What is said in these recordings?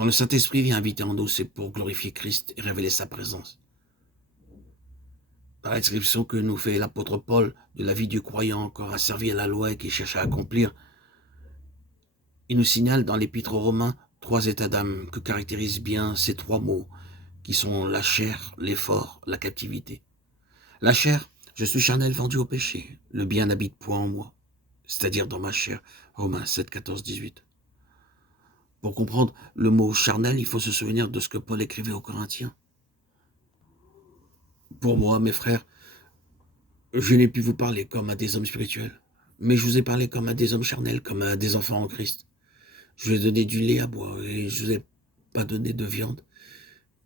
Quand le Saint-Esprit vient habiter en nous, c'est pour glorifier Christ et révéler sa présence. Dans la description que nous fait l'apôtre Paul de la vie du croyant encore asservi à la loi et qui cherche à accomplir, il nous signale dans l'Épître aux Romains 3 états d'âme que caractérisent bien ces 3 mots qui sont la chair, l'effort, la captivité. La chair, je suis charnel vendu au péché, le bien n'habite point en moi, c'est-à-dire dans ma chair. Romains 7, 14, 18. Pour comprendre le mot charnel, il faut se souvenir de ce que Paul écrivait aux Corinthiens. Pour moi, mes frères, je n'ai pu vous parler comme à des hommes spirituels, mais je vous ai parlé comme à des hommes charnels, comme à des enfants en Christ. Je vous ai donné du lait à boire et je ne vous ai pas donné de viande,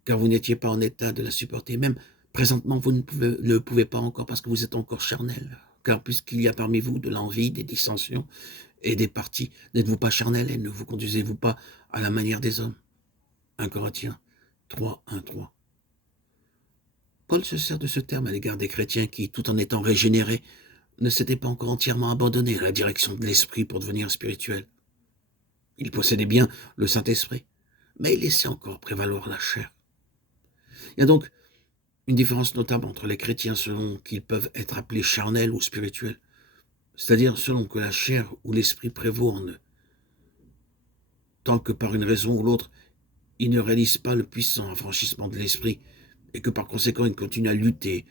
car vous n'étiez pas en état de la supporter. Même présentement, vous ne pouvez pas encore parce que vous êtes encore charnel. Car puisqu'il y a parmi vous de l'envie, des dissensions et des partis, n'êtes-vous pas charnel et ne vous conduisez-vous pas à la manière des hommes? 1 Corinthiens 3, 1, 3. Paul se sert de ce terme à l'égard des chrétiens qui, tout en étant régénérés, ne s'étaient pas encore entièrement abandonnés à la direction de l'esprit pour devenir spirituels. Ils possédaient bien le Saint-Esprit, mais ils laissaient encore prévaloir la chair. Il y a donc une différence notable entre les chrétiens selon qu'ils peuvent être appelés charnels ou spirituels, c'est-à-dire selon que la chair ou l'esprit prévaut en eux. Tant que par une raison ou l'autre, ils ne réalisent pas le puissant affranchissement de l'esprit et que par conséquent ils continuent à lutter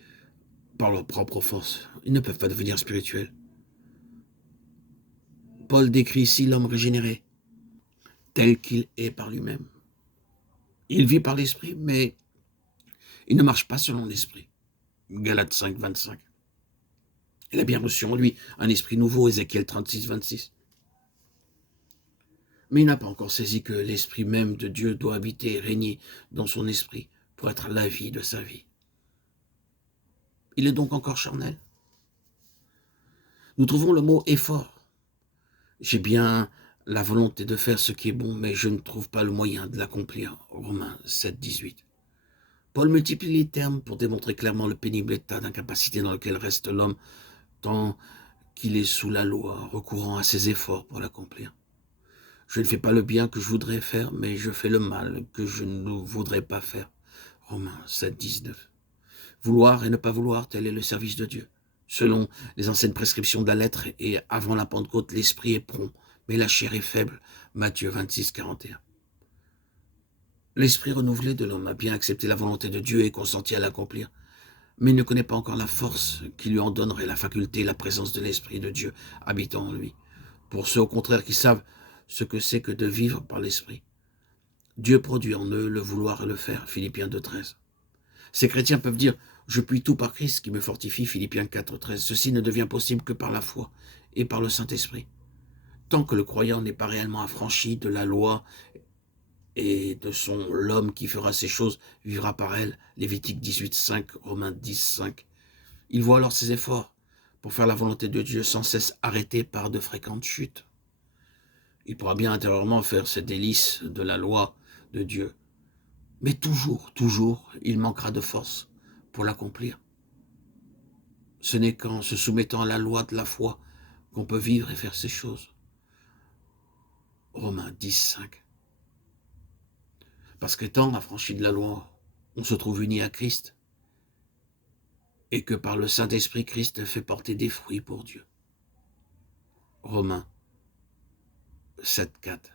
par leur propre force, ils ne peuvent pas devenir spirituels. Paul décrit ici l'homme régénéré, tel qu'il est par lui-même. Il vit par l'esprit, mais il ne marche pas selon l'esprit. Galates 5, 25. Il a bien reçu en lui un esprit nouveau, Ézéchiel 36, 26. Mais il n'a pas encore saisi que l'esprit même de Dieu doit habiter et régner dans son esprit pour être la vie de sa vie. Il est donc encore charnel. Nous trouvons le mot effort. J'ai bien la volonté de faire ce qui est bon, mais je ne trouve pas le moyen de l'accomplir. Romains 7, 18. Paul multiplie les termes pour démontrer clairement le pénible état d'incapacité dans lequel reste l'homme tant qu'il est sous la loi, recourant à ses efforts pour l'accomplir. Je ne fais pas le bien que je voudrais faire, mais je fais le mal que je ne voudrais pas faire. Romains 7, 19. Vouloir et ne pas vouloir, tel est le service de Dieu. Selon les anciennes prescriptions de la lettre et avant la Pentecôte, l'esprit est prompt, mais la chair est faible. Matthieu 26, 41. L'esprit renouvelé de l'homme a bien accepté la volonté de Dieu et consenti à l'accomplir, mais il ne connaît pas encore la force qui lui en donnerait la faculté et la présence de l'Esprit de Dieu habitant en lui. Pour ceux au contraire qui savent ce que c'est que de vivre par l'Esprit, Dieu produit en eux le vouloir et le faire, Philippiens 2, 13. Ces chrétiens peuvent dire « Je puis tout par Christ qui me fortifie », Philippiens 4, 13. Ceci ne devient possible que par la foi et par le Saint-Esprit. Tant que le croyant n'est pas réellement affranchi de la loi et de son l'homme qui fera ces choses vivra par elle, Lévitique 18, 5, Romains 10, 5. Il voit alors ses efforts pour faire la volonté de Dieu sans cesse arrêtés par de fréquentes chutes. Il pourra bien intérieurement faire ses délices de la loi de Dieu, mais toujours, il manquera de force pour l'accomplir. Ce n'est qu'en se soumettant à la loi de la foi qu'on peut vivre et faire ces choses. Romains 10, 5. Parce qu'étant affranchi de la loi, on se trouve uni à Christ, et que par le Saint-Esprit, Christ fait porter des fruits pour Dieu. Romains 7, 4.